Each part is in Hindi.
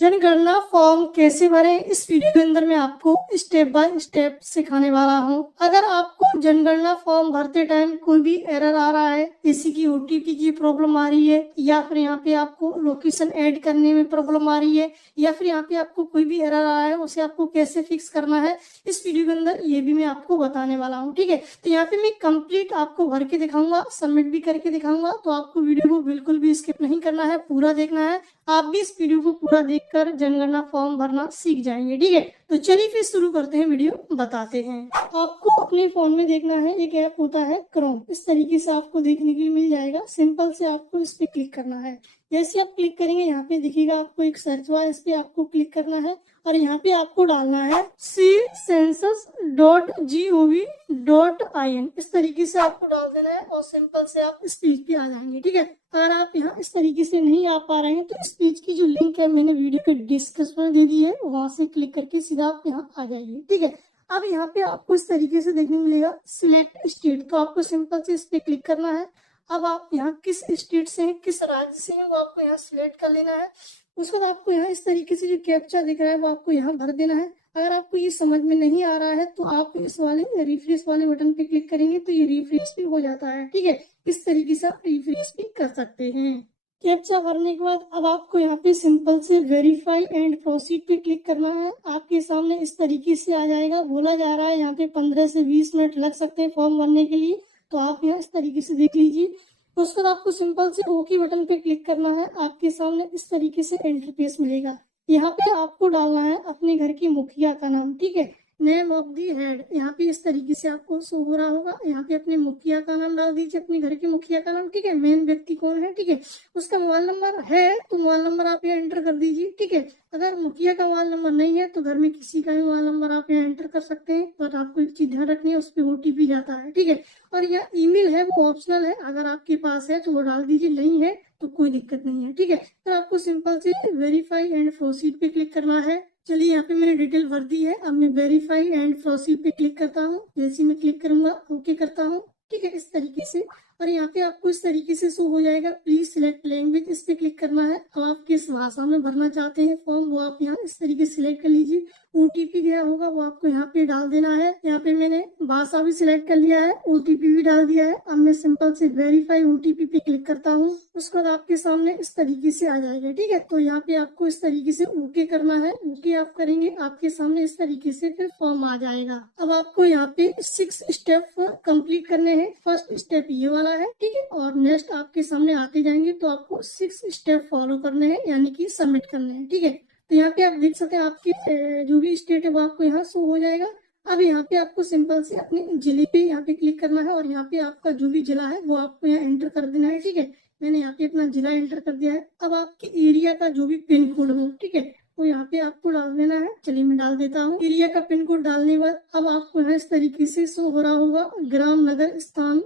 जनगणना फॉर्म कैसे भरें, इस वीडियो के अंदर मैं आपको स्टेप बाय स्टेप सिखाने वाला हूं। अगर आपको जनगणना फॉर्म भरते टाइम कोई भी एरर आ रहा है, जैसे कि ओटीपी की प्रॉब्लम आ रही है, या फिर यहाँ पे आपको लोकेशन ऐड करने में प्रॉब्लम आ रही है, या फिर यहाँ पे आपको कोई भी एरर आ रहा है, उसे आपको कैसे फिक्स करना है, इस वीडियो के अंदर ये भी मैं आपको बताने वाला हूँ। ठीक है, तो यहाँ पे मैं कंप्लीट आपको भर के दिखाऊंगा, सबमिट भी करके दिखाऊंगा। तो आपको वीडियो को बिल्कुल भी स्किप नहीं करना है, पूरा देखना है। आप भी इस वीडियो को पूरा देखकर जनगणना फॉर्म भरना सीख जाएंगे। ठीक है, तो चलिए फिर शुरू करते हैं, वीडियो बताते हैं। आपको अपने फोन में देखना है, एक ऐप होता है क्रोम, इस तरीके से आपको देखने के लिए मिल जाएगा। सिंपल से आपको इस पे क्लिक करना है। जैसे आप क्लिक करेंगे, यहाँ पे दिखेगा आपको एक सर्च बार, इस पे आपको क्लिक करना है और यहाँ पे आपको डालना है ccensus.gov.in। इस तरीके से आपको डाल देना है और सिंपल से आप इस पेज पे आ जाएंगे। ठीक है, अगर आप यहाँ इस तरीके से नहीं आ पा रहे हैं तो इस पेज की जो लिंक है मैंने वीडियो के डिस्क्रिप्शन में दे दी है, वहां से क्लिक करके सीधा आप यहाँ आ जाइए। ठीक है, अब यहाँ पे आपको इस तरीके से देखने मिलेगा सिलेक्ट स्टेट, तो आपको सिंपल से इस पे क्लिक करना है। अब आप यहाँ किस स्टेट से हैं, किस राज्य से हैं, वो आपको यहाँ सिलेक्ट कर लेना है। उसके बाद आपको यहाँ इस तरीके से जो कैप्चा दिख रहा है वो आपको यहाँ भर देना है। अगर आपको ये समझ में नहीं आ रहा है तो आप इस वाले रिफ्रेश वाले बटन पे क्लिक करेंगे तो ये रिफ्रेश भी हो जाता है। ठीक है, इस तरीके से आप रिफ्रेश भी कर सकते हैं। कैप्चा भरने के बाद अब आपको यहाँ पे सिंपल से वेरीफाई एंड प्रोसीड पे क्लिक करना है। आपके सामने इस तरीके से आ जाएगा। बोला जा रहा है यहाँ पे 15 से 20 मिनट लग सकते हैं फॉर्म भरने के लिए, तो आप यहाँ इस तरीके से देख लीजिए। तो उसके बाद आपको सिंपल से ओके बटन पे क्लिक करना है। आपके सामने इस तरीके से इंटरफेस मिलेगा। यहाँ पे आपको डालना है अपने घर की मुखिया का नाम। ठीक है, नेम ऑफ दी हेड, यहाँ पे इस तरीके से आपको शो हो रहा होगा। यहाँ पे अपने मुखिया का नाम डाल दीजिए, अपने घर के मुखिया का नाम। ठीक है, मेन व्यक्ति कौन है, ठीक है, उसका मोबाइल नंबर है तो मोबाइल नंबर आप यहाँ एंटर कर दीजिए। ठीक है, अगर मुखिया का मोबाइल नंबर नहीं है तो घर में किसी का भी मोबाइल नंबर आप यहाँ एंटर कर सकते हैं, पर आपको एक चीज ध्यान रखनी है, उस पर ओटीपी जाता है। ठीक है, और यह ईमेल है वो ऑप्शनल है, अगर आपके पास है तो वो डाल दीजिए, नहीं है तो कोई दिक्कत नहीं है। ठीक है, तो आपको सिंपल से वेरीफाई एंड प्रोसीड पे क्लिक करना है। चलिए, यहाँ पे मैंने डिटेल भर दी है। अब मैं वेरीफाई एंड प्रोसीड पे क्लिक करता हूँ। जैसे मैं क्लिक करूंगा ओके करता हूँ। ठीक है, इस तरीके से, और यहाँ पे आपको इस तरीके से शो हो जाएगा प्लीज सिलेक्ट लैंग्वेज, इस पे क्लिक करना है। अब आप किस भाषा में भरना चाहते हैं फॉर्म वो आप यहाँ इस तरीके से सिलेक्ट कर लीजिए। ओटीपी गया होगा वो आपको यहाँ पे डाल देना है। यहाँ पे मैंने भाषा भी सिलेक्ट कर लिया है, ओटीपी भी डाल दिया है। अब मैं सिंपल से वेरीफाई ओटीपी पे क्लिक करता हूँ। उसके बाद आपके सामने इस तरीके से आ जाएगा। ठीक है, तो यहाँ पे आपको इस तरीके से ओके करना है। ओके आप करेंगे, आपके सामने इस तरीके से फिर फॉर्म आ जाएगा। अब आपको यहाँ पे 6 स्टेप कंप्लीट करने हैं। फर्स्ट स्टेप ये वाला है। ठीक है, और नेक्स्ट आपके सामने आते जाएंगे तो आपको 6 स्टेप फॉलो करने हैं, यानी कि सबमिट करने हैं। ठीक है, तो यहाँ पे आप देख सकते हैं आपके जो भी स्टेट है वो आपको यहाँ शो हो जाएगा। अब यहाँ पे आपको सिंपल से अपने जिले पे यहाँ पे क्लिक करना है और यहाँ पे आपका जो भी जिला है वो आपको यहाँ एंटर कर देना है। ठीक है, मैंने यहाँ पे अपना जिला एंटर कर दिया है। अब आपके एरिया का जो भी पिन कोड हो, ठीक है, तो यहाँ पे आपको डाल देना है। चलिए मैं डाल देता हूँ। एरिया का पिन कोड डालने के बाद अब आपको यहाँ इस तरीके से शो हो रहा होगा ग्राम, नगर, स्थान,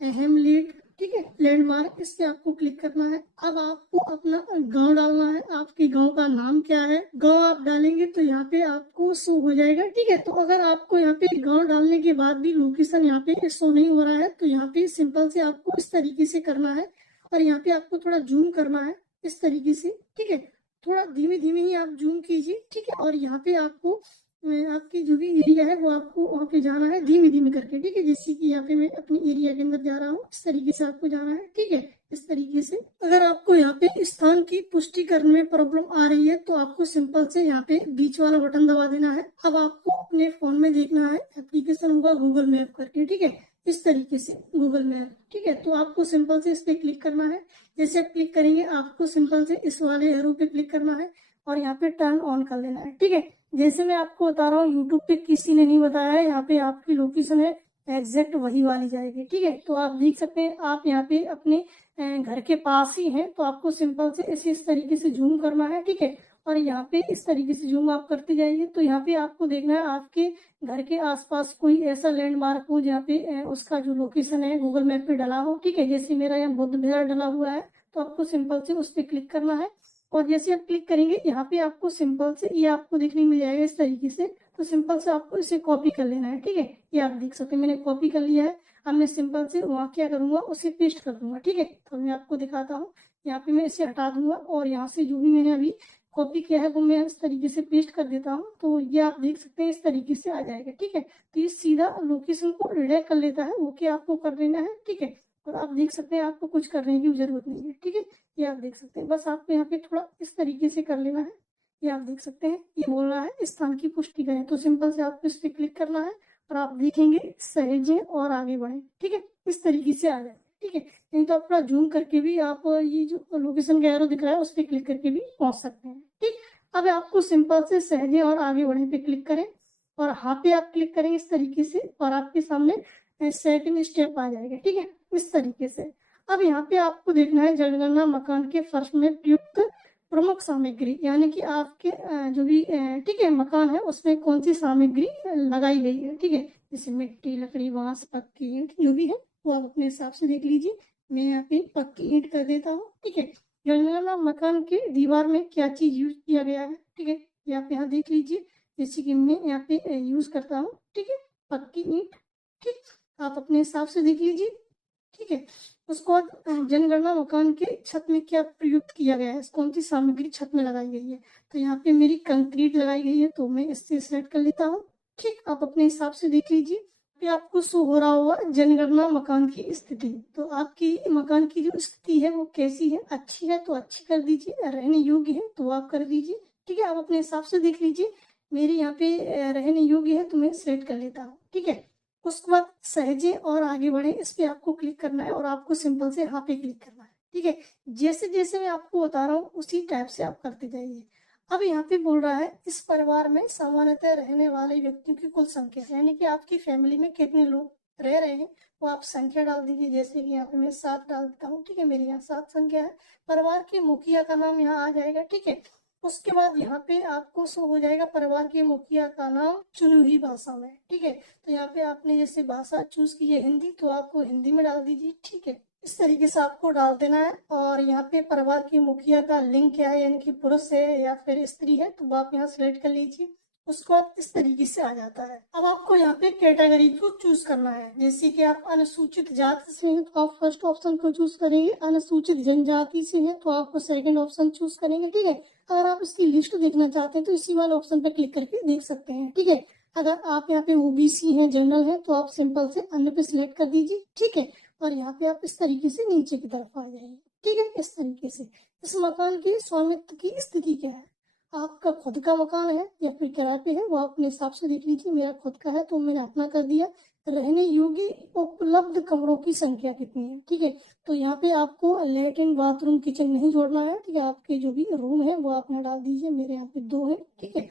हेमलेट, ठीक है, लैंडमार्क, इस पे आपको क्लिक करना है। अब आपको अपना गांव डालना है। आपके गांव का नाम क्या है, गांव आप डालेंगे तो यहाँ पे आपको शो हो जाएगा। ठीक है, तो अगर आपको यहाँ पे गांव डालने के बाद भी लोकेशन यहाँ पे शो नहीं हो रहा है तो यहाँ पे सिंपल से आपको इस तरीके से करना है और यहाँ पे आपको थोड़ा जूम करना है इस तरीके से। ठीक है, थोड़ा धीमे धीमे ही आप जूम कीजिए। ठीक है, और यहाँ पे आपको आपकी जो भी एरिया है वो आपको वहाँ पे जाना है धीमे धीमे करके। ठीक है, जैसे कि यहाँ पे मैं अपनी एरिया के अंदर जा रहा हूँ, इस तरीके से आपको जाना है। ठीक है, इस तरीके से। अगर आपको यहाँ पे स्थान की पुष्टि करने में प्रॉब्लम आ रही है तो आपको सिंपल से यहाँ पे बीच वाला बटन दबा देना है। अब आपको अपने फोन में देखना है, एप्लीकेशन होगा गूगल मैप करके। ठीक है, इस तरीके से गूगल मैप। ठीक है, तो आपको सिंपल से इस पे क्लिक करना है। जैसे आप क्लिक करेंगे आपको सिंपल से इस वाले एरो पे क्लिक करना है और यहाँ पे टर्न ऑन कर लेना है। ठीक है, जैसे मैं आपको बता रहा हूँ, यूट्यूब पे किसी ने नहीं बताया है, यहाँ पे आपकी लोकेशन है एग्जैक्ट वही वाली जाएगी। ठीक है, तो आप देख सकते हैं आप यहाँ पे अपने घर के पास ही हैं, तो आपको सिंपल से इस तरीके से जूम करना है। ठीक है, और यहाँ पे इस तरीके से जूम आप करते जाइए तो यहाँ पे आपको देखना है आपके घर के आसपास कोई ऐसा लैंडमार्क हो जहाँ पे उसका जो लोकेशन है गूगल मैप पे डला हो। ठीक है, जैसे मेरा यहाँ बुद्ध विहार डला हुआ है तो आपको सिंपल से उस पर क्लिक करना है और जैसे आप क्लिक करेंगे यहाँ पे आपको सिंपल से ये आपको देखने मिल जाएगा इस तरीके से। तो सिंपल से आपको इसे कॉपी कर लेना है। ठीक है, ये आप देख सकते हैं मैंने कॉपी कर लिया है। अब मैं सिंपल से वहाँ क्या करूँगा, उसे पेस्ट कर दूंगा। ठीक है, तो मैं आपको दिखाता हूँ। यहाँ पे मैं इसे हटा दूंगा और यहाँ से जो भी मैंने अभी कॉपी किया है वो मैं इस तरीके से पेस्ट कर देता हूँ, तो ये आप देख सकते हैं इस तरीके से आ जाएगा। ठीक है, तो ये सीधा लोकेशन को रिडायरेक्ट कर लेता है, वो क्या आपको कर लेना है। ठीक है, और आप देख सकते हैं आपको कुछ करने की जरूरत नहीं है। ठीक है, ये आप देख सकते हैं, बस आपको यहाँ पे थोड़ा इस तरीके से कर लेना है। ये आप देख सकते हैं ये बोल रहा है इस स्थान की पुष्टि करें, तो सिंपल से आपको इस पर क्लिक करना है और आप देखेंगे सहेजें और आगे बढ़े। ठीक है, इस तरीके से आ जाए। ठीक है, नहीं तो आप थोड़ा जूम करके भी आप ये जो लोकेशन का एरो दिख रहा है उस पर क्लिक करके भी पहुंच सकते हैं। ठीक, अब आपको सिंपल से सहेजें और आगे बढ़े पे क्लिक करें और हाँ पे आप क्लिक करेंगे इस तरीके से और आपके सामने सेकंड स्टेप आ जाएगा। ठीक है, इस तरीके से। अब यहाँ पे आपको देखना है जनगणना मकान के फर्श में प्रयुक्त प्रमुख सामग्री, यानी कि आपके जो भी ठीक है मकान है उसमें कौन सी सामग्री लगाई गई है। ठीक है, जैसे मिट्टी, लकड़ी, बांस, पक्की ईंट जो भी है वो आप अपने हिसाब से देख लीजिए। मैं यहाँ पे पक्की ईंट कर देता हूँ। ठीक है, जनगणना मकान के दीवार में क्या चीज यूज किया गया है। ठीक है, ये आप यहाँ देख लीजिए, जैसे कि मैं यहाँ पे यूज करता हूँ। ठीक है, पक्की ईंट। ठीक, आप अपने हिसाब से देख लीजिए। ठीक है, उसको बाद जनगणना मकान के छत में क्या प्रयुक्त किया गया है, कौन सी सामग्री छत में लगाई गई है, तो यहाँ पे मेरी कंक्रीट लगाई गई है, तो मैं इससे सेलेक्ट कर लेता हूँ। ठीक, आप अपने हिसाब से देख लीजिए। पे आपको शो हो रहा होगा जनगणना मकान की स्थिति, तो आपकी मकान की जो स्थिति है वो कैसी है, अच्छी है तो अच्छी कर दीजिए, रहने योग्य है तो आप कर दीजिए। ठीक है, आप अपने हिसाब से देख लीजिए। मेरी यहाँ पे रहने योग्य है तो मैं सेलेक्ट कर लेता हूँ। ठीक है, उसके बाद सहेजे और आगे बढ़े इस पे आपको क्लिक करना है और आपको सिंपल से हाँ पे क्लिक करना है। ठीक है, जैसे जैसे मैं आपको बता रहा हूँ उसी टाइप से आप करते जाइए। अब यहाँ पे बोल रहा है इस परिवार में सामान्यतः रहने वाले व्यक्तियों की कुल संख्या, यानी कि आपकी फैमिली में कितने लोग रह रहे हैं वो आप संख्या डाल दीजिए। जैसे कि यहाँ पे मैं 7 डाल देता हूँ। ठीक है, मेरी यहाँ 7 संख्या है। परिवार के मुखिया का नाम यहाँ आ जाएगा। ठीक है, उसके बाद यहाँ पे आपको शो हो जाएगा परिवार के मुखिया का नाम चुनी हुई भाषा में। ठीक है, तो यहाँ पे आपने जैसे भाषा चूज की है हिंदी, तो आपको हिंदी में डाल दीजिए। ठीक है, इस तरीके से आपको डाल देना है। और यहाँ पे परिवार के मुखिया का लिंग क्या है, यानी कि पुरुष है या फिर स्त्री है, तो आप यहाँ सिलेक्ट कर लीजिए। उसको आप इस तरीके से आ जाता है। अब आपको यहाँ पे कैटेगरी को चूज करना है। जैसे कि आप अनुसूचित जाति से हैं तो आप फर्स्ट ऑप्शन को चूज करेंगे, अनुसूचित जनजाति से हैं तो आप सेकंड ऑप्शन चूज करेंगे। ठीक है, अगर आप इसकी लिस्ट देखना चाहते हैं तो इसी वाले ऑप्शन पे क्लिक करके देख सकते हैं। ठीक है, अगर आप यहाँ पे ओबीसी हैं, जनरल है, तो आप सिंपल से अन्य पे सिलेक्ट कर दीजिए। ठीक है, और यहाँ पे आप इस तरीके से नीचे की तरफ आ जाएंगे। ठीक है, इस तरीके से। इस मकान के स्वामित्व की स्थिति क्या है, आपका खुद का मकान है या फिर किराए पे है, वो आप अपने हिसाब से देख लीजिए। मेरा खुद का है तो मैंने अपना कर दिया। रहने योग्य उपलब्ध कमरों की संख्या कितनी है। ठीक है, तो यहाँ पे आपको लैट्रिन, बाथरूम, किचन नहीं जोड़ना है। ठीक है, आपके जो भी रूम है वो आप यहाँ डाल दीजिए। मेरे यहाँ पे 2 है। ठीक है,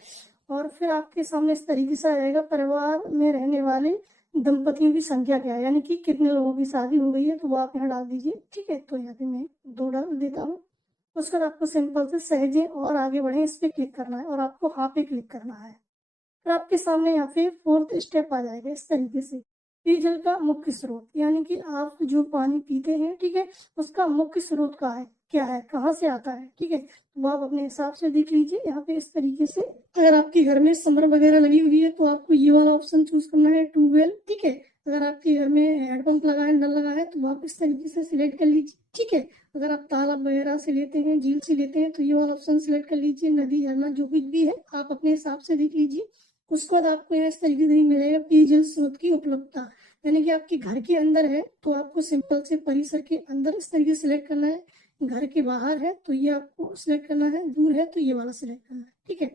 और फिर आपके सामने इस तरीके से आ जाएगा परिवार में रहने वाले दंपतियों की संख्या क्या है, यानी कि कितने लोगों की शादी हो गई है, तो वो आप यहाँ डाल दीजिए। ठीक है, तो यहाँ पे मैं 2 डाल देता हूँ। उसके बाद आपको सिंपल से सहेजे और आगे बढ़े इस पे क्लिक करना है और आपको हाँ पे क्लिक करना है। फिर आपके सामने यहाँ पे 4th स्टेप आ जाएगा इस तरीके से, पेयजल का मुख्य स्रोत, यानी कि आप जो पानी पीते हैं, ठीक है, उसका मुख्य स्रोत कहाँ है, क्या है, कहाँ से आता है। ठीक है, तो आप अपने हिसाब से देख लीजिए। यहाँ पे इस तरीके से अगर आपके घर में समर वगैरह लगी हुई है तो आपको ये वाला ऑप्शन चूज करना है, ट्यूबवेल। ठीक है, अगर आपके घर में हैंडपंप लगा है, नल लगा है, तो आप इस तरीके से सिलेक्ट कर लीजिए। ठीक है, अगर आप तालाब वगैरह से लेते हैं, झील से लेते हैं, तो ये वाला ऑप्शन सिलेक्ट कर लीजिए। नदी, झरना, जो कुछ भी है आप अपने हिसाब से देख लीजिए। उसके बाद आपको यहाँ इस तरीके से मिलेगा पेयजल स्रोत की उपलब्धता, यानी कि आपके घर के अंदर है तो आपको सिंपल से परिसर के अंदर इस तरीके से सिलेक्ट करना है। घर के बाहर है तो ये आपको सिलेक्ट करना है, दूर है तो ये वाला सिलेक्ट करना है। ठीक है,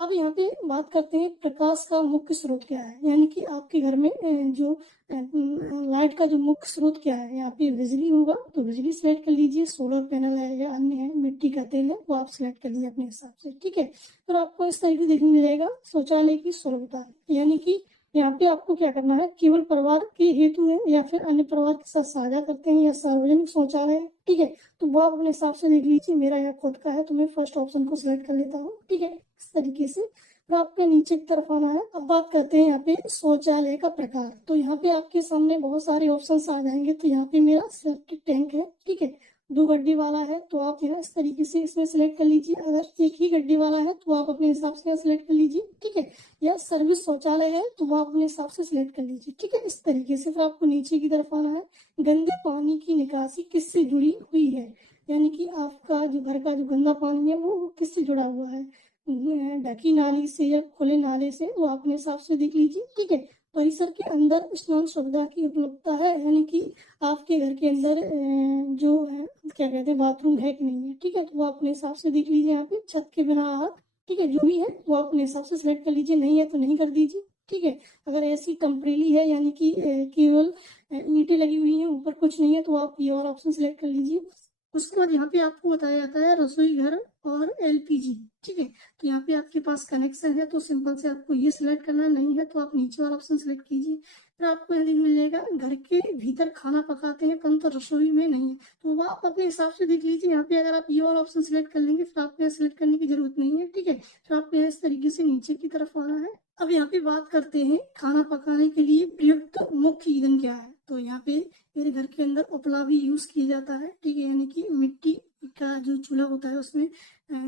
अब यहाँ पे बात करते हैं प्रकाश का मुख्य स्रोत क्या है, यानी कि आपके घर में जो लाइट का जो मुख्य स्रोत क्या है। यहाँ पे बिजली होगा तो बिजली सिलेक्ट कर लीजिए, सोलर पैनल है या अन्य है, मिट्टी का तेल है, वो आप सिलेक्ट कर लीजिए अपने हिसाब से। ठीक है, फिर आपको इस तरीके देखने मिलेगा शौचालय की सुलभता, यानी कि यहाँ पे आपको क्या करना है, केवल परिवार के हेतु है या फिर अन्य परिवार के साथ साझा करते हैं या सार्वजनिक शौचालय है। ठीक है, तो वो आप अपने हिसाब से देख लीजिए। मेरा यहाँ खुद का है तो मैं फर्स्ट ऑप्शन को सिलेक्ट कर लेता हूँ। ठीक है, इस तरीके से। तो आपके नीचे की तरफ आना है। अब बात करते हैं यहाँ पे शौचालय का प्रकार, तो यहाँ पे आपके सामने बहुत सारे ऑप्शंस आ जाएंगे। तो यहाँ पे मेरा सेप्टिक टैंक है। ठीक है, 2 गड्डी वाला है तो आप यहाँ इस तरीके से इसमें सिलेक्ट कर लीजिए। अगर 1 ही गड्डी वाला है तो आप अपने हिसाब से सिलेक्ट कर लीजिए। ठीक है, या सर्विस शौचालय है तो वो आप अपने हिसाब से सिलेक्ट कर लीजिए। ठीक है, इस तरीके से। फिर आपको नीचे की तरफ आना है। गंदे पानी की निकासी किससे जुड़ी हुई है, यानी कि आपका जो घर का जो गंदा पानी है वो किससे जुड़ा हुआ है, ढकी नाली से या खुले नाले से, वो अपने हिसाब से देख लीजिए। ठीक है, परिसर के अंदर स्नान सुविधा की उपलब्धता है, यानी कि आपके घर के अंदर जो है क्या कहते हैं बाथरूम है कि नहीं है। ठीक है, तो वो अपने हिसाब से देख लीजिए। यहाँ पे छत के बिना आप, ठीक है, जो भी है वो अपने हिसाब से सिलेक्ट कर लीजिए, नहीं है तो नहीं कर दीजिए। ठीक है, अगर ऐसी टेम्परेरी है यानी कि केवल ईंटें लगी हुई हैं, ऊपर कुछ नहीं है, तो आप ये और ऑप्शन सिलेक्ट कर लीजिए। उसके बाद यहाँ पे आपको बताया जाता है रसोई घर और एलपीजी। ठीक है, तो यहाँ पे आपके पास कनेक्शन है तो सिंपल से आपको ये सिलेक्ट करना, नहीं है तो आप नीचे वाला ऑप्शन सिलेक्ट कीजिए। फिर आपको यहाँ मिल जाएगा घर के भीतर खाना पकाते हैं परंतु रसोई में नहीं है, तो वो आप अपने हिसाब से देख लीजिए। यहाँ पे अगर आप ये वाला ऑप्शन सिलेक्ट कर लेंगे फिर आपको यहाँ सिलेक्ट करने की जरूरत नहीं है। ठीक है, फिर आपको यहाँ इस तरीके से नीचे की तरफ आना है। अब यहाँ पे बात करते हैं खाना पकाने के लिए प्रयुक्त मुख्य ईंधन क्या है। तो यहाँ पे मेरे घर के अंदर उपला भी यूज किया जाता है। ठीक है, यानी कि मिट्टी का जो चूल्हा होता है उसमें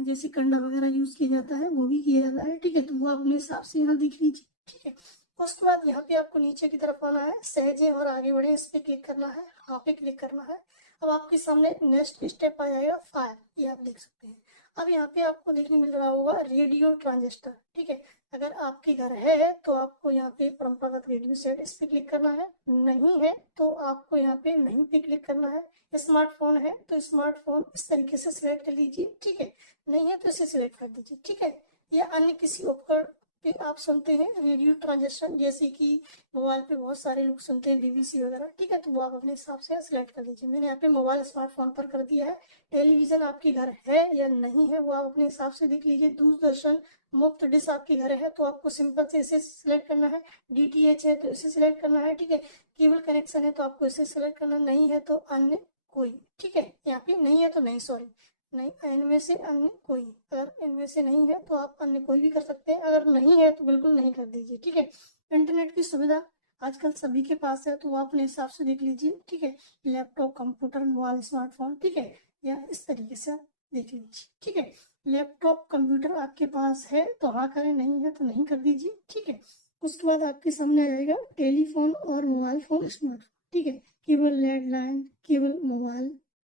जैसे कंडा वगैरह यूज किया जाता है, वो भी किया जाता है। ठीक है, तो वो अपने हिसाब से यहाँ देख लीजिए। ठीक है, उसके बाद यहाँ पे आपको नीचे की तरफ आना है, सहजे और आगे बढ़े, इस पे क्लिक करना है, हाँ पे क्लिक करना है। अब आपके सामने नेक्स्ट स्टेप आ जाएगा फायर, ये आप देख सकते हैं। अब यहाँ पे आपको देखने मिल रहा होगा रेडियो ट्रांजिस्टर। ठीक है, अगर आपके घर है तो आपको यहाँ पे परंपरागत रेडियो सेट, इस पे क्लिक करना है, नहीं है तो आपको यहाँ पे नहीं पे क्लिक करना है। स्मार्टफोन है तो स्मार्टफोन इस तरीके से सिलेक्ट कर लीजिए। ठीक है, नहीं है तो इसे सिलेक्ट कर दीजिए। ठीक है, या अन्य किसी उपकरण पे आप सुनते हैं रेडियो ट्रांजेक्शन, जैसे कि मोबाइल पे बहुत सारे लोग सुनते हैं बीबीसी वगैरह। ठीक है, तो वो आप अपने हिसाब से सिलेक्ट कर लीजिए। मैंने यहाँ पे मोबाइल स्मार्टफोन पर कर दिया है। टेलीविजन आपके घर है या नहीं है वो आप अपने हिसाब से देख लीजिए। दूरदर्शन मुफ्त डिश आपके घर है तो आपको सिंपल से इसे सिलेक्ट करना है। डीटीएच है तो इसे सिलेक्ट करना है। ठीक है, केबल कनेक्शन है तो आपको इसे सिलेक्ट करना, नहीं है तो अन्य कोई। ठीक है, यहाँ पे नहीं है तो नहीं, सॉरी, नहीं, इनमें से अन्य कोई। अगर इनमें से नहीं है तो आप अन्य कोई भी कर सकते हैं, अगर नहीं है तो बिल्कुल नहीं कर दीजिए। ठीक है, इंटरनेट की सुविधा आजकल सभी के पास है तो वो अपने हिसाब से देख लीजिए। ठीक है, लैपटॉप, कंप्यूटर, मोबाइल, स्मार्टफोन। ठीक है, या इस तरीके से आप देख लीजिए। ठीक है, लैपटॉप कंप्यूटर आपके पास है तो हाँ करें, नहीं है तो नहीं कर दीजिए। ठीक है, उसके बाद आपके सामने आएगा टेलीफोन और मोबाइल फोन, स्मार्टफोन। ठीक है, केवल लैंडलाइन, केवल मोबाइल।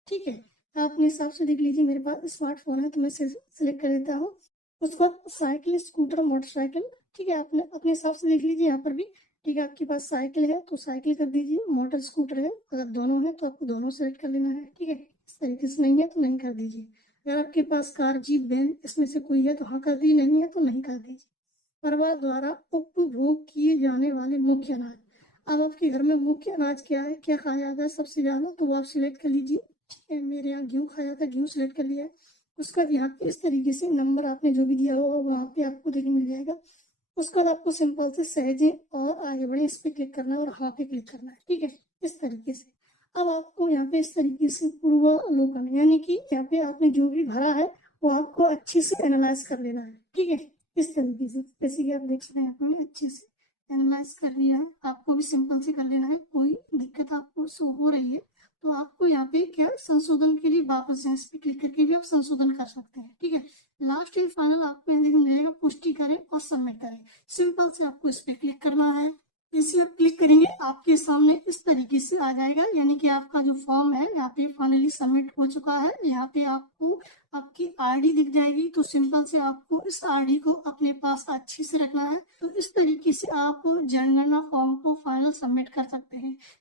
ठीक है, आप अपने हिसाब से देख लीजिए। मेरे पास स्मार्टफोन है तो मैं सिलेक्ट कर देता हूँ। उसके बाद साइकिल, स्कूटर, मोटरसाइकिल। ठीक है, आपने अपने हिसाब से देख लीजिए यहाँ पर भी। ठीक है, आपके पास साइकिल है तो साइकिल कर दीजिए, मोटर स्कूटर है अगर दोनों है तो आपको दोनों सेलेक्ट कर लेना है। ठीक है, इस तरीके से, नहीं है तो नहीं कर दीजिए। अगर आपके पास कार, जीप, वैन इसमें से कोई है तो हाँ कर दीजिए, नहीं है तो नहीं कर दीजिए। परिवार द्वारा उपभोग किए जाने वाले मुख्य अनाज। अब आपके घर में मुख्य अनाज क्या है, क्या खाया जाता है सबसे ज्यादा, तो वो आप सिलेक्ट कर लीजिए। ठीक है, मेरे यहाँ गेहूँ खाया जाता है, गेहूँ सिलेक्ट कर लिया है। उसका यहाँ पे इस तरीके से नंबर आपने जो भी दिया होगा वहाँ पे आपको देखने मिल जाएगा। उसके बाद आपको सिंपल से सहजे और आगे बढ़े, इस पे क्लिक करना है और हाँ पे क्लिक करना है। ठीक है, इस तरीके से। अब आपको यहाँ पे इस तरीके से पूर्वावलोकन, यानी कि यहाँ पे आपने जो भी भरा है वो आपको अच्छे से एनालाइज कर लेना है। ठीक है, इस तरीके से, जैसे कि आप देख सकते हैं यहाँ पे अच्छे से एनालाइज कर लिया है। आपको भी सिंपल से कर लेना है। कोई दिक्कत आपको शो हो रही है तो आपको यहाँ पे क्या संशोधन के लिए वापस इस पे क्लिक करके भी आप संशोधन कर सकते हैं। ठीक है, लास्ट एंड फाइनल आपको यहाँ देखने मिलेगा, पुष्टि करें और सबमिट करें। सिंपल से आपको इस पे क्लिक करना है। इसे आप क्लिक करेंगे आपके सामने इस तरीके से आ जाएगा, यानी कि आपका जो फॉर्म है यहाँ पे फाइनली सबमिट हो चुका है। यहाँ पे आपको आपकी आईडी दिख जाएगी, तो सिंपल से आपको इस आईडी को अपने पास अच्छे से रखना है। तो इस तरीके से आप जनगणना फॉर्म को फाइनल सबमिट कर सकते हैं।